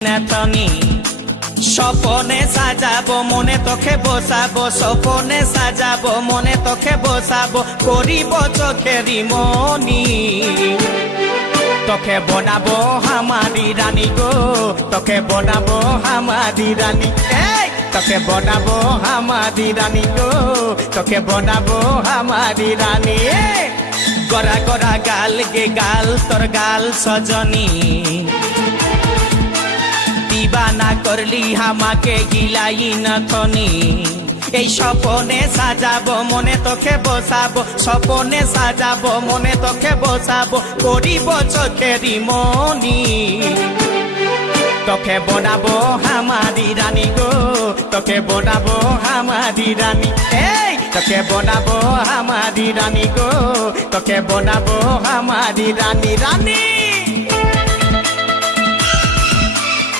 নাতনি স্বপনে সাজাবো মনে তোকে বসাবো স্বপনে সাজাবো মনে তোকে বসাবো করিব চোখেরি মনি তোকে বনাবো হামারি রানী গো তোকে বনাবো হামারি রানী তোকে বনাবো হামারি রানী গো তোকে বনাবো হামারি রানী গড়া গড়া গাল গে গাল তোর গাল সজনী দিবানা করলি হামাকে গিলাই নথনি এই স্বপনে সাজাবো মনে তোকে বসাবো স্বপনে সাজাবো মনে তোকে বসাবো করিব চোখেরি মনি তোকে বনাবো হামারি রানী গো তোকে বনাবো হামারি রানী তোকে বনাবো হামারি রানী গো তোকে বনাবো হামারি রানী রানী